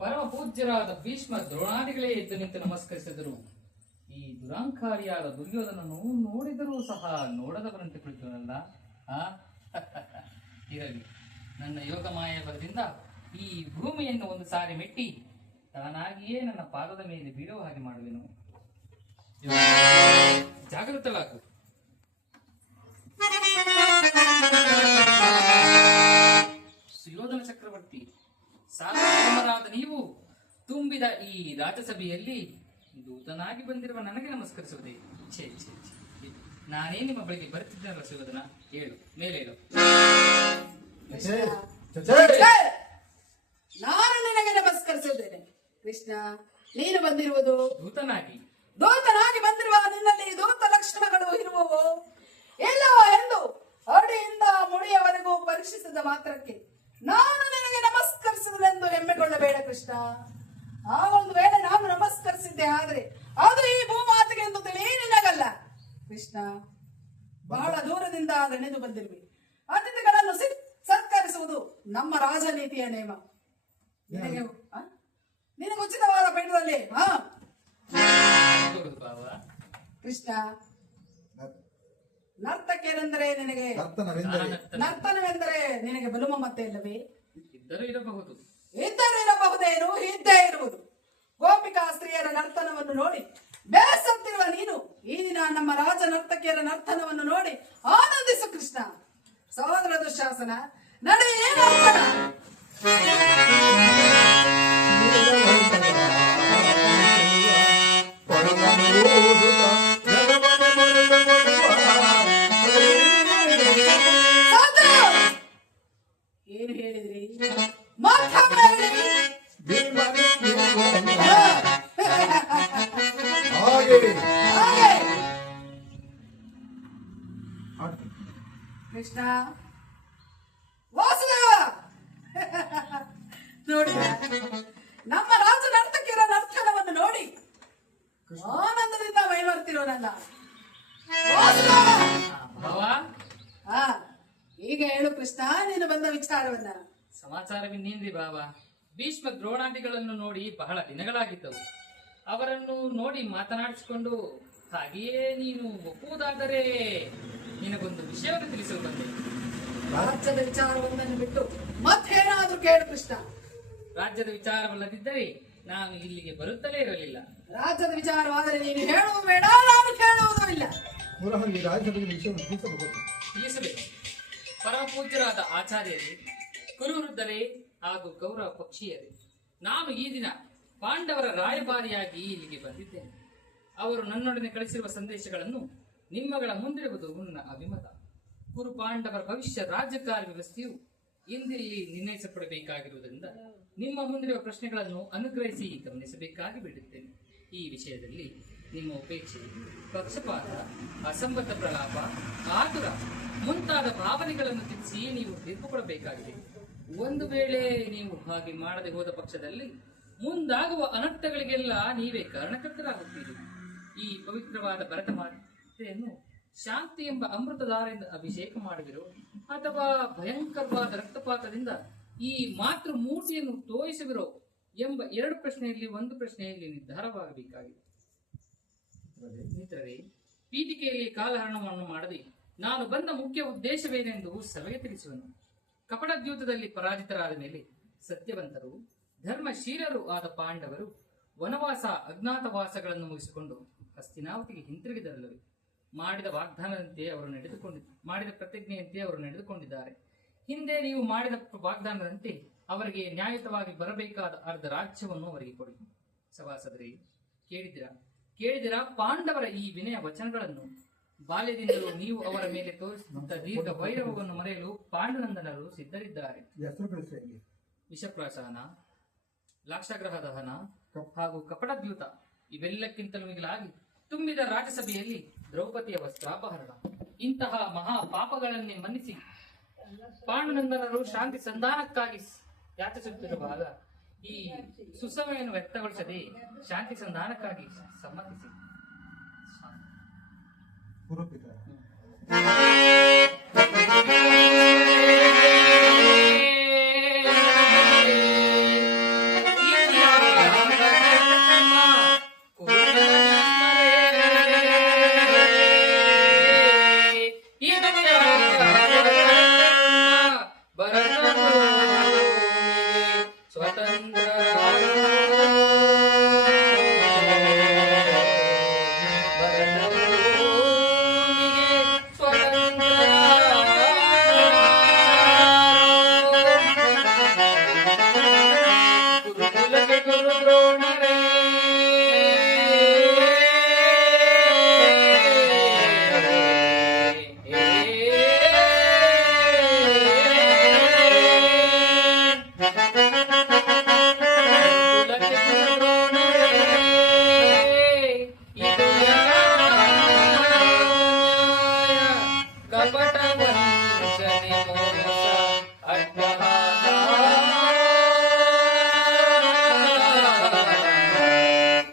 ಪರಮ ಪೂಜ್ಯರಾದ ಭೀಷ್ಮ ದ್ರೋಣಾದಿಗಳೇ ಎದ್ದು ನಿಂತು ನಮಸ್ಕರಿಸಿದರು. ಈ ದುರಾಂಕಾರಿಯಾದ ದುರ್ಯೋಧನನು ನೋಡಿದರೂ ಸಹ ನೋಡದವರಂತೆ ಕುಳಿತನಲ್ಲ. ಇರಲಿ, ನನ್ನ ಯೋಗ ಮಾಯ ಬಲದಿಂದ ಈ ಭೂಮಿಯನ್ನು ಒಂದು ಸಾರಿ ಮೆಟ್ಟಿ ತಾನಾಗಿಯೇ ನನ್ನ ಪಾದದ ಮೇಲೆ ಬೀಳುವ ಹಾಗೆ ಮಾಡುವೆನು. ಜಾಗೃತಳಾಗು. ಸುಯೋಧನ ಚಕ್ರವರ್ತಿ, ಸಾರ್ವಭೌಮರಾದ ನೀವು ತುಂಬಿದ ಈ ರಾಜಸಭೆಯಲ್ಲಿ ದೂತನಾಗಿ ಬಂದಿರುವ ನನಗೆ ನಮಸ್ಕರಿಸುವುದೇ? ಛೇ ಛೇ ಛೇ, ನಾನೇ ನಿಮ್ಮ ಬಳಿಗೆ ಬರುತ್ತಿದ್ದನಲ್ಲ ಸುಯೋಧನ. ಹೇಳು, ಮೇಲೆ ಹೇಳು. ನಾನು ನಿನಗೆ ನಮಸ್ಕರಿಸುತ್ತೇನೆ ಕೃಷ್ಣ. ನೀನು ಬಂದಿರುವುದು ದೂತನಾಗಿ ಬಂದಿರುವ ನಿನ್ನಲ್ಲಿ ದೂತ ಲಕ್ಷಣಗಳು ಇರುವವು ಇಲ್ಲವೋ ಎಂದು ಅಡಿಯಿಂದ ಮುಡಿಯವರೆಗೂ ಪರೀಕ್ಷಿಸಿದ ಮಾತ್ರಕ್ಕೆ ನಾನು ನಿನಗೆ ನಮಸ್ಕರಿಸುವುದೆಂದು ಹೆಮ್ಮೆಗೊಳ್ಳಬೇಡ ಕೃಷ್ಣ. ಆ ಒಂದು ವೇಳೆ ನಾನು ನಮಸ್ಕರಿಸಿದ್ದೆ ಆದ್ರೆ ಅದು ಈ ಭೂಮಾತೆಗೆ ಎಂದು ತಿಳಿ ನಿನಗಲ್ಲ ಕೃಷ್ಣ. ಬಹಳ ದೂರದಿಂದ ದಣಿದು ಬಂದಿರುವೆ. ಅತಿಥಿಗಳನ್ನು ಸತ್ಕರಿಸುವುದು ನಮ್ಮ ರಾಜನೀತಿಯ ನೇಮ. ನಿನಗೆ ಉಚಿತವಾದ ಪೀಠದಲ್ಲಿ ಕೃಷ್ಣ. ನರ್ತಕೆಂದರೆ ನಿನಗೆ ನರ್ತನವೆಂದರೆ ನಿನಗೆ ಬಲು ಮಮತೆ ಇಲ್ಲವೇ? ಇದ್ದರೂ ಇರಬಹುದು. ಇರಬಹುದೇನು? ಇದ್ದೇ ಇರುವುದು. ಗೋಪಿಕಾ ಸ್ತ್ರೀಯರ ನರ್ತನವನ್ನು ನೋಡಿ ಬೇಸತ್ತಿರುವ ನೀನು ಈ ದಿನ ನಮ್ಮ ರಾಜ ನರ್ತಕಿಯರ ನರ್ತನವನ್ನು ನೋಡಿ ಆನಂದಿಸು ಕೃಷ್ಣ. ಸಹೋದರ ದುಶಾಸನ, ನಡೆ ಏನು ಹೇಳಿದ್ರಿ? ಕೃಷ್ಣ ವಾಸುದೇವ ನೋಡಿ, ನಮ್ಮ ರಾಜ ನರ್ತಕಿಯರ ನರ್ತನವನ್ನು ನೋಡಿ ಆನಂದದಿಂದ ಮೈಮರ್ತಿರೋನಲ್ಲ. ಈಗ ಹೇಳು ಕೃಷ್ಣ, ನೀನು ಬಂದ ವಿಚಾರವನ್ನ. ಸಮಾಚಾರವಿನ್ನೇನ್ರಿ ಬಾಬಾ? ಭೀಷ್ಮ ದ್ರೋಣಾದಿಗಳನ್ನು ನೋಡಿ ಬಹಳ ದಿನಗಳಾಗಿದ್ದವು. ಅವರನ್ನು ನೋಡಿ ಮಾತನಾಡಿಸಿಕೊಂಡು ಹಾಗೆಯೇ ನೀನು ಒಪ್ಪುವುದಾದರೆ ನಿನಗೊಂದು ವಿಷಯವನ್ನು ತಿಳಿಸಲು ಬಂದೆ. ರಾಜ್ಯದ ವಿಚಾರವೊಂದನ್ನು ಬಿಟ್ಟು ಮತ್ತೇನಾದ್ರೂ ಕೇಳು ಕೃಷ್ಣ. ರಾಜ್ಯದ ವಿಚಾರವಲ್ಲದಿದ್ದರೆ ನಾನು ಇಲ್ಲಿಗೆ ಬರುತ್ತಲೇ ಇರಲಿಲ್ಲ. ರಾಜ್ಯದ ವಿಚಾರವಾದರೆ ನೀನು ಹೇಳುವುದು ಬೇಡ, ನಾನು ಕೇಳುವುದೂ ಇಲ್ಲ. ತಿಳಿಸಬೇಕು. ಪರಮ ಪೂಜ್ಯರಾದ ಆಚಾರ್ಯರೇ, ಕುರುವೃದ್ಧರೇ ಹಾಗೂ ಗೌರವ ಪಕ್ಷೀಯರೇ, ನಾನು ಈ ದಿನ ಪಾಂಡವರ ರಾಯಭಾರಿಯಾಗಿ ಇಲ್ಲಿಗೆ ಬಂದಿದ್ದೇನೆ. ಅವರು ನನ್ನೊಡನೆ ಕಳಿಸಿರುವ ಸಂದೇಶಗಳನ್ನು ನಿಮ್ಮಗಳ ಮುಂದಿರುವುದು ನನ್ನ ಅಭಿಮತ. ಕುರು ಪಾಂಡವರ ಭವಿಷ್ಯ ರಾಜ್ಯಕಾರಿ ವ್ಯವಸ್ಥೆಯು ಇಂದಿಲ್ಲಿ ನಿರ್ಣಯಿಸಪಡಬೇಕಾಗಿರುವುದರಿಂದ ನಿಮ್ಮ ಮುಂದಿರುವ ಪ್ರಶ್ನೆಗಳನ್ನು ಅನುಗ್ರಹಿಸಿ ಗಮನಿಸಬೇಕಾಗಿ ಬಿಡುತ್ತೇನೆ. ಈ ವಿಷಯದಲ್ಲಿ ನಿಮ್ಮ ಉಪೇಕ್ಷೆ, ಪಕ್ಷಪಾತ, ಅಸಂಬದ್ಧ ಪ್ರಲಾಪ, ಆತುರ ಮುಂತಾದ ಭಾವನೆಗಳನ್ನು ತಿಳಿಸಿ ನೀವು ತೀರ್ಪು ಕೊಡಬೇಕಾಗಿದೆ. ಒಂದು ವೇಳೆ ನೀವು ಹಾಗೆ ಮಾಡದೆ ಹೋದ ಪಕ್ಷದಲ್ಲಿ ಮುಂದಾಗುವ ಅನರ್ಥಗಳಿಗೆಲ್ಲ ನೀವೇ ಕಾರಣಕರ್ತರಾಗುತ್ತೀರಿ. ಈ ಪವಿತ್ರವಾದ ಭರತ ಮಾತೆಯನ್ನು ಶಾಂತಿ ಎಂಬ ಅಮೃತಧಾರೆಯಿಂದ ಅಭಿಷೇಕ ಮಾಡುವಿರೋ ಅಥವಾ ಭಯಂಕರವಾದ ರಕ್ತಪಾತದಿಂದ ಈ ಮಾತೃ ಮೂರ್ತಿಯನ್ನು ತೋರಿಸುವಿರೋ ಎಂಬ ಎರಡು ಪ್ರಶ್ನೆಯಲ್ಲಿ ಒಂದು ಪ್ರಶ್ನೆಯಲ್ಲಿ ನಿರ್ಧಾರವಾಗಬೇಕಾಗಿದೆ. ಮಿತ್ರರೇ, ಪೀಠಿಕೆಯಲ್ಲಿ ಕಾಲಹರಣವನ್ನು ಮಾಡದೆ ನಾನು ಬಂದ ಮುಖ್ಯ ಉದ್ದೇಶವೇನೆಂದು ಸಭೆಗೆ ತಿಳಿಸುವನು. ಕಪಟದ್ಯೂತದಲ್ಲಿ ಪರಾಜಿತರಾದ ಮೇಲೆ ಸತ್ಯವಂತರು ಧರ್ಮಶೀಲರು ಆದ ಪಾಂಡವರು ವನವಾಸ ಅಜ್ಞಾತವಾಸಗಳನ್ನು ಮುಗಿಸಿಕೊಂಡು ಹಸ್ತಿನಾವತಿಗೆ ಹಿಂತಿರುಗಿದರಲ್ಲವೇ? ಮಾಡಿದ ವಾಗ್ದಾನದಂತೆ ಅವರು ಮಾಡಿದ ಪ್ರತಿಜ್ಞೆಯಂತೆ ಅವರು ನಡೆದುಕೊಂಡಿದ್ದಾರೆ. ಹಿಂದೆ ನೀವು ಮಾಡಿದ ವಾಗ್ದಾನದಂತೆ ಅವರಿಗೆ ನ್ಯಾಯಯುತವಾಗಿ ಬರಬೇಕಾದ ಅರ್ಧ ರಾಜ್ಯವನ್ನು ಅವರಿಗೆ ಕೊಡಿ. ಸಭಾಸದರೇ, ಕೇಳಿದಿರಾ ಪಾಂಡವರ ಈ ವಿನಯ ವಚನಗಳನ್ನು? ಬಾಲ್ಯದಿಂದಲೂ ನೀವು ಅವರ ಮೇಲೆ ತೋರಿಸಿದ ದೀರ್ಘ ವೈರವವನ್ನು ಮರೆಯಲು ಪಾಂಡುನಂದನರು ಸಿದ್ಧರಿದ್ದಾರೆ. ವಿಷಪ್ರಾಶನ, ಲಾಕ್ಷಾಗ್ರಹ ದಹನ ಹಾಗೂ ಕಪಟದ್ಯೂತ ಇವೆಲ್ಲಕ್ಕಿಂತಲೂ ಮಿಗಿಲಾಗಿ ತುಂಬಿದ ರಾಜ್ಯಸಭೆಯಲ್ಲಿ ದ್ರೌಪದಿಯ ವಸ್ತ್ರಾಪಹರಣ ಇಂತಹ ಮಹಾ ಪಾಪಗಳನ್ನೇ ಮನ್ನಿಸಿ ಪಾಂಡುನಂದನರು ಶಾಂತಿ ಸಂಧಾನಕ್ಕಾಗಿ ಯಾಚಿಸುತ್ತಿರುವಾಗ ಈ ಸುಸಮಯನ್ನು ವ್ಯಕ್ತಗೊಳಿಸದೆ ಶಾಂತಿ ಸಂಧಾನಕ್ಕಾಗಿ ಸಮ್ಮತಿಸಿ. ಸ್ವತಂತ್ರ ಭರತಭೂಮಿಗೆ ಸ್ವತಂತ್ರ ಗುರುಕುಲಕ್ಕೆ ಗುರು ದ್ರೋಣರೇ ಕಪಟ ವಂಚನೆ ಮೋಸ ಅಟ್ಟಹಾಸ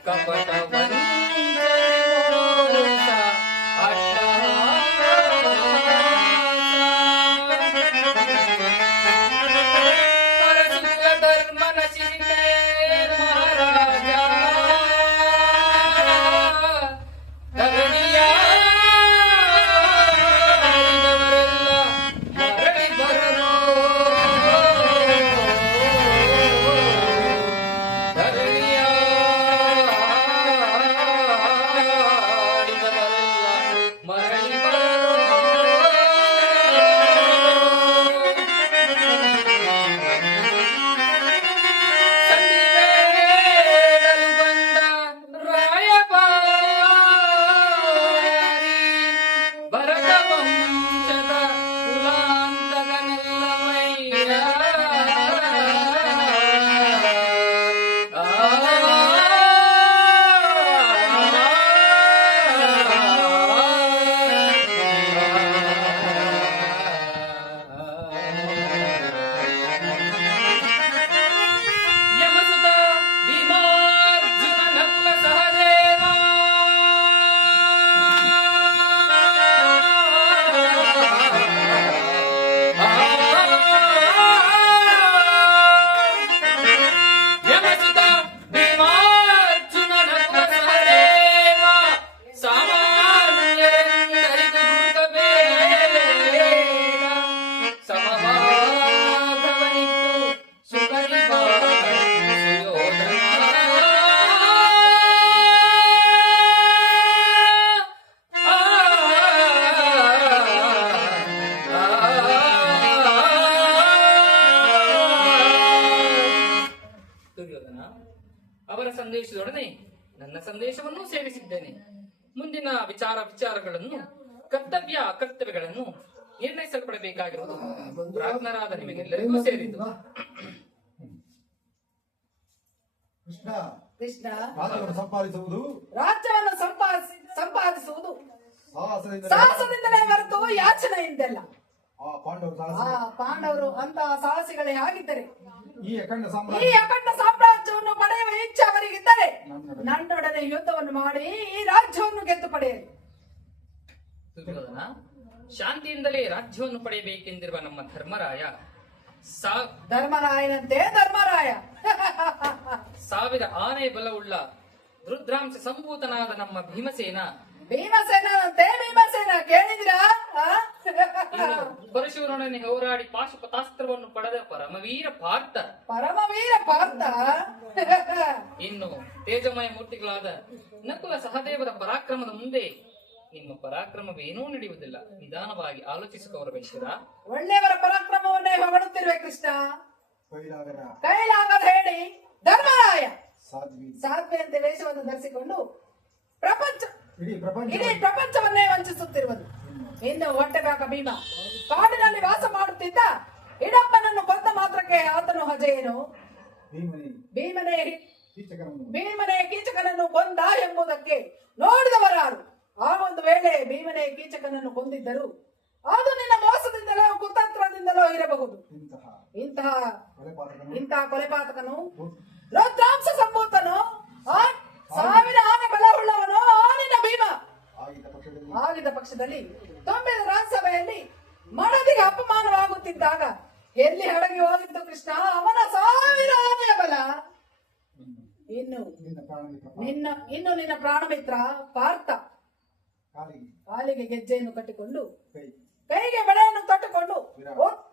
ಕಪಟ ವಂಚನೆ ಮೋಸ ಪರಶುಕ್ಲ ಧರ್ಮ ನಶಿಸಿದೆ ಮಹಾರಾಜ ಧರಣಿಯ ಮರಳಿ ಬರರು ಧರಣಿಯ ಮರಳಿ ಸಂಧಿವೇಳಲು ಬಂದ ರಾಯಭಾರಿ ಭರತ ವಂಶದ ಕುಲಾಂತಕನಲ್ಲವಯ್ಯ ಯಮಸುತ ಭೀಮಾರ್ಜುನ ನಕುಲ ಸಹದೇವ ಯಮಸುತ ಭೀಮಾರ್ಜುನ ನಕುಲ ಸಹದೇವ ಸಾಮಾನ್ಯರೆಂದರಿದು ದುರ್ಗಬೇಡ ಸಮಭಾಗವನಿತ್ತು ಸುಖನಿಭಾಗ ಸುಯೋಧನ ದುರ್ಯೋಧನ ಅವರ ಸಂದೇಶದೊಡನೆ ನನ್ನ ಸಂದೇಶವನ್ನು ಸೇರಿಸಿದ್ದೇನೆ. ಮುಂದಿನ ವಿಚಾರಗಳನ್ನು ಕರ್ತವ್ಯ ಅಕರ್ತವ್ಯಗಳನ್ನು ನಿರ್ಣಯಿಸಲ್ಪಡಬೇಕಾಗಿರುವುದು ಪ್ರಾಜ್ಞರಾದ ನಿಮಗೆಲ್ಲರಿಗೂ ಸೇರಿದ್ದು. ಕೃಷ್ಣ ಕೃಷ್ಣ ರಾಜ್ಯವನ್ನು ಸಂಪಾದಿಸುವುದು ರಾಜ್ಯವನ್ನು ಸಂಪಾದಿಸುವುದು ಸಾಹಸದಿಂದ ಸಾಹಸದಿಂದಲೇ ಹೊರತು ಯಾಚನೆಯಿಂದಲ್ಲ. ಆ ಪಾಂಡವರು ಆ ಸಾಹಸ ಪಾಂಡವರು ಅಂತಹ ಸಾಹಸಿಗಳೇ ಆಗಿದ್ದರೆ ಈ ಅಖಂಡ ಈ ಸಾಮ್ರಾಜ್ಯ ಅಖಂಡ ಸಾಮ್ರಾಜ್ಯವನ್ನು ಪಡೆಯುವ ಇಚ್ಛೆ ಅವರಿಗಿದ್ದರೆ ನನ್ನೊಡನೆ ಯುದ್ಧವನ್ನು ಮಾಡಿ ಈ ರಾಜ್ಯವನ್ನು ಗೆದ್ದು ಪಡೆಯಲಿ. ದುರ್ಯೋಧನ, ಶಾಂತಿಯಿಂದಲೇ ರಾಜ್ಯವನ್ನು ಪಡೆಯಬೇಕೆಂದಿರುವ ನಮ್ಮ ಧರ್ಮರಾಯ ಧರ್ಮರಾಯನಂತೆ ಧರ್ಮರಾಯ 1000 ಆನೆ ಬಲವುಳ್ಳ ರುದ್ರಾಂಶ ಸಂಭೂತನಾದ ನಮ್ಮ ಭೀಮಸೇನಂತೆ ಭೀಮಸೇನ ಕೇಳಿದಿರಾ? ಇನ್ನು ಪರಶುರನೊಡನೆ ಹೋರಾಡಿ ಪಾಶುಪತಾಸ್ತ್ರವನ್ನು ಪಡೆದ ಪರಮವೀರ ಪಾರ್ಥ, ಪರಮವೀರ ಪಾರ್ಥ ಇನ್ನು ತೇಜಮಯ ಮೂರ್ತಿಗಳಾದ ನಕುಲ ಸಹದೇವರ ಪರಾಕ್ರಮದ ಮುಂದೆ ನಿಮ್ಮ ಪರಾಕ್ರಮವೇನೂ ನಡೆಯುವುದಿಲ್ಲ. ನಿಧಾನವಾಗಿ ಆಲೋಚಿಸಿಕವರ ವೈಶ್ಯರ. ಒಳ್ಳೆಯವರ ಪರಾಕ್ರಮವನ್ನೇ ಹೊಗಳುತ್ತಿರುವೆ ಕೃಷ್ಣ. ಕೈಲಾಗದ ಕೈಲಾಗದ ಹೇಳಿ ಧರ್ಮರಾಯ ಸಾಧ್ವಿ ಸಾಧ್ವಿಯಂತೆ ವೇಷವನ್ನು ಧರಿಸಿಕೊಂಡು ಇಡೀ ಪ್ರಪಂಚ ಇಡೀ ಪ್ರಪಂಚವನ್ನೇ ವಂಚಿಸುತ್ತಿರುವುದು. ಇನ್ನು ಹೊಟ್ಟೆಗಾಕ ಭೀಮ ಕಾಡಿನಲ್ಲಿ ವಾಸ ಮಾಡುತ್ತಿದ್ದ ಹಿಡಪ್ಪನನ್ನು ಕೊಂದ ಮಾತ್ರಕ್ಕೆ ಆತನು ಹಜೆಯೇನು? ಭೀಮನೇ ಭೀಮನೇ ಕೀಚಕನನ್ನು ಕೊಂದ ಎಂಬುದಕ್ಕೆ ನೋಡಿದವರಾರು? ಆ ಒಂದು ವೇಳೆ ಭೀಮನೇ ಕೀಚಕನನ್ನು ಕೊಂದಿದ್ದರು ಅದು ನಿನ್ನ ಮೋಸದಿಂದಲೋ ಕುತಂತ್ರದಿಂದಲೋ ಇರಬಹುದು. ಇಂತಹ ಕೊಲೆಪಾತಕನು ರುದ್ರಾಂಶ ಸಂಭೂತನು 1000 ಆನೆ ಬಲವುಳ್ಳವನು ನಿನ್ನ ಭೀಮ ಆಗಿದ್ದ ಪಕ್ಷದಲ್ಲಿ ತುಂಬಿದ ರಾಜ್ಯಸಭೆಯಲ್ಲಿ ಮಡದಿಗೆ ಅಪಮಾನವಾಗುತ್ತಿದ್ದಾಗ ಎಲ್ಲಿ ಅಡಗಿ ಹೋಗಿದ್ದು ಕೃಷ್ಣ? ಅವನ 1000 ಆನೆಯ ಬಲ. ಇನ್ನು ನಿನ್ನ ಪ್ರಾಣಮಿತ್ರ ಪಾರ್ಥ ಕಾಲಿಗೆ ಗೆಜ್ಜೆಯನ್ನು ಕಟ್ಟಿಕೊಂಡು ಕೈಗೆ ಬಳೆಯನ್ನು ತೊಟ್ಟುಕೊಂಡು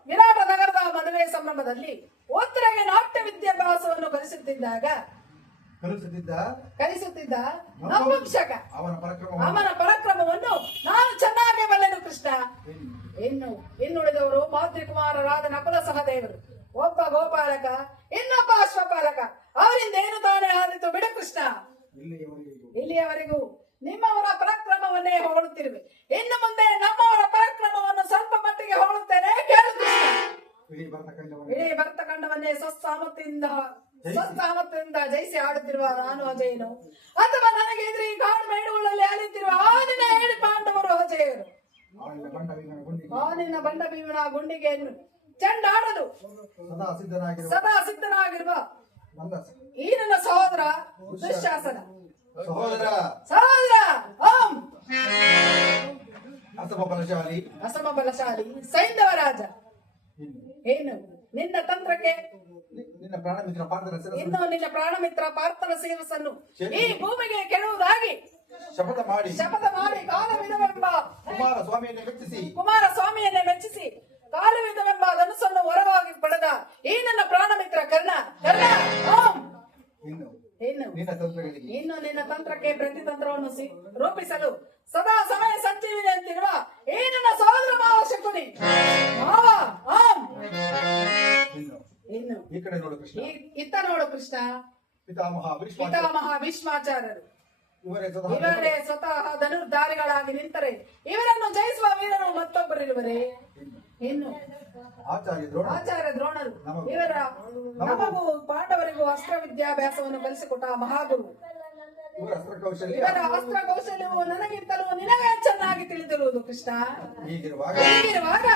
ವಿರಾಟ ನಗರದ ಮದುವೆ ಸಂಭ್ರಮದಲ್ಲಿ ಉತ್ತರಗೆ ನಾಟ್ಯ ವಿದ್ಯಾಭ್ಯಾಸವನ್ನು ಕಲಿಸುತ್ತಿದ್ದ ನಪುಂಸಕ ಅವನ ಪರಾಕ್ರಮವನ್ನು ನಾನು ಚೆನ್ನಾಗಿ ಬಲ್ಲೆನು ಕೃಷ್ಣ. ಇನ್ನುಳಿದವರು ಮಾತೃಕುಮಾರರಾದ ನಕುಲ ಸಹದೇವರು, ಒಬ್ಬ ಗೋಪಾಲಕ, ಇನ್ನೊಬ್ಬ ಅಶ್ವಪಾಲಕ. ಅವರಿಂದ ಏನು ತಾನೇ ಆದಿತು ಬಿಡು ಕೃಷ್ಣ. ಇಲ್ಲಿಯವರೆಗೂ ನಿಮ್ಮವರ ಪರಾಕ್ರಮವನ್ನೇ ಹೊಗಳುತ್ತಿರುವೆ. ಇನ್ನು ಮುಂದೆ ನಮ್ಮವರ ಪರಾಕ್ರಮವನ್ನು ಸ್ವಲ್ಪ ಮಟ್ಟಿಗೆ ಹೊಗಳುತ್ತೇನೆ, ಕೇಳು ಕೃಷ್ಣ. ಇಡೀ ಭರತಖಂಡವನ್ನೇ ಸ್ವಸಾಮರ್ಥ್ಯದಿಂದ ಜಯಿಸಿ ಆಡುತ್ತಿರುವ ನಾನು ಅಜಯನು, ಅಥವಾ ನನಗೆ ಎದುರಿ ಕಾಡು ಮೇಡುಗಳಲ್ಲಿ ಅಲಿತಿರುವ ಆನಿನ ಹೇಳಿ ಪಾಂಡವರು ಅಜಯರು. ಆನಿನ ಬಂಡ ಭೀಮನ ಗುಂಡಿಗೆಯನ್ನು ಚೆಂಡಾಡಲು ಸದಾ ಸಿದ್ಧನಾಗಿರುವ ಈ ನನ್ನ ಸಹೋದರ ದುಶ್ಯಾಸನ. ಸಹೋದರ ಓಂ ಅಸಮ ಬಲಶಾಲಿ ಸೈಂಧವ ರಾಜ. ಏನು ನಿನ್ನ ತಂತ್ರಕ್ಕೆ ನಿನ್ನ ಪ್ರಾಣ ಮಿತ್ರ ಪಾರ್ಥನ ಶಿರಸ್ಸನ್ನು ಈ ಭೂಮಿಗೆ ಕೆಡುವುದಾಗಿ ಶಪಥ ಮಾಡಿ ಕಾಲವಿದವೆಂಬ ಕುಮಾರಸ್ವಾಮಿಯನ್ನೇ ಮೆಚ್ಚಿಸಿ ಕಾಲವಿದವೆಂಬ ಧನುಸ್ಸನ್ನು ಹೊರವಾಗಿ ಪಡೆದ ಈ ನನ್ನ ಪ್ರಾಣ ಮಿತ್ರ ಕರ್ಣ. ಓಂ ಇನ್ನು ನಿನ್ನ ತಂತ್ರಕ್ಕೆ ಪ್ರತಿತಂತ್ರವನ್ನು ರೂಪಿಸಲು ಸದಾ ಸಮಯ ಸಂಜೀವಿನಿ ಅಂತಿರುವ ಈ ನನ್ನ ಸಹೋದರ ಮಾವ ಶಕುನಿ ಮಾವ. ಓಂ ಇನ್ನು ಇತ್ತ ನೋಡು ಕೃಷ್ಣ. ಪಿತಾಮಹ ಭೀಷ್ಮಾಚಾರ್ಯರು ಇವರೇ ಸ್ವತಃ ಧನುರ್ಧಾರಿಗಳಾಗಿ ನಿಂತರೆ ಇವರನ್ನು ಜಯಿಸುವ ವೀರರು ಮತ್ತೊಬ್ಬರಿರುವರೇ? ಇನ್ನು ಆಚಾರ್ಯ ದ್ರೋಣರು ಇವರ ನಮಗೂ ಪಾಂಡವರಿಗೂ ಅಸ್ತ್ರ ವಿದ್ಯಾಭ್ಯಾಸವನ್ನು ಕಲಿಸಿಕೊಟ್ಟ ಮಹಾಗುರು. ಇವರ ಅಸ್ತ್ರ ಕೌಶಲ್ಯವು ನನಗಿಂತಲೂ ನಿನಗೆ ಚೆನ್ನಾಗಿ ತಿಳಿದಿರುವುದು ಕೃಷ್ಣ. ಹೀಗಿರುವಾಗ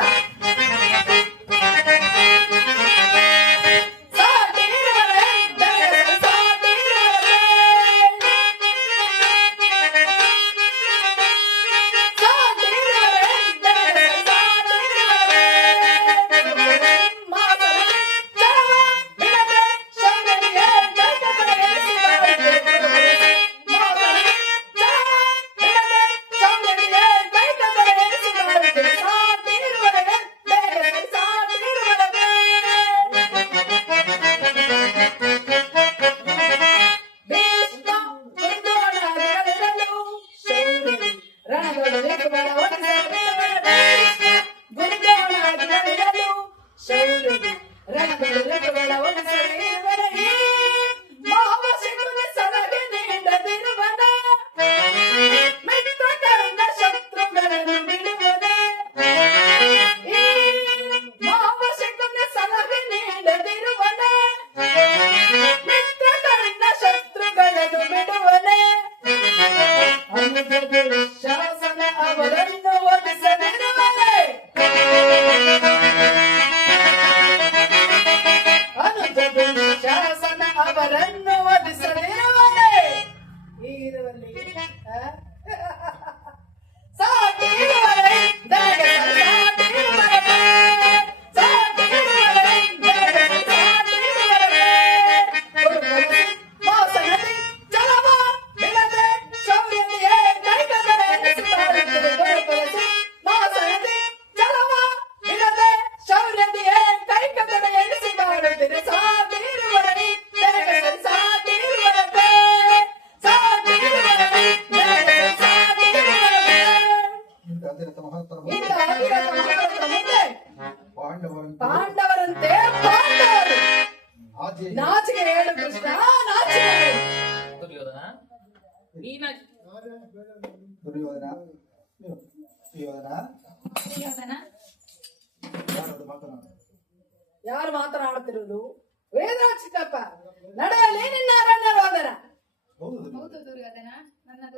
ಶಾಸನ ಅವರನ್ನು ಒಲಿಸದಿರುವರೆ ಶಾಸನ ಅವರನ್ನು ಒಲಿಸದಿರುವರೆ ಈಗಿರುವಲ್ಲಿ ಸಾಟಿರುವರೆ ಪಾಂಡವರಂತೆ ಪಾಂಡವರು ನಾಚಿಕೆ ಹೇಳು ಕೃಷ್ಣ, ನಾಚಿಕೆ ಹೇಳು. ಯಾರು ಮಾತನಾಡುತ್ತಿರುವುದು? ವೇದರಾಜ್ ಚಿಕ್ಕಪ್ಪ ನಡೆಯಲಿ ನಿನ್ನ ಅರಣ್ಯ ರೋದನ. ಹೌದು ದುರ್ಯೋಧನ, ನನ್ನದು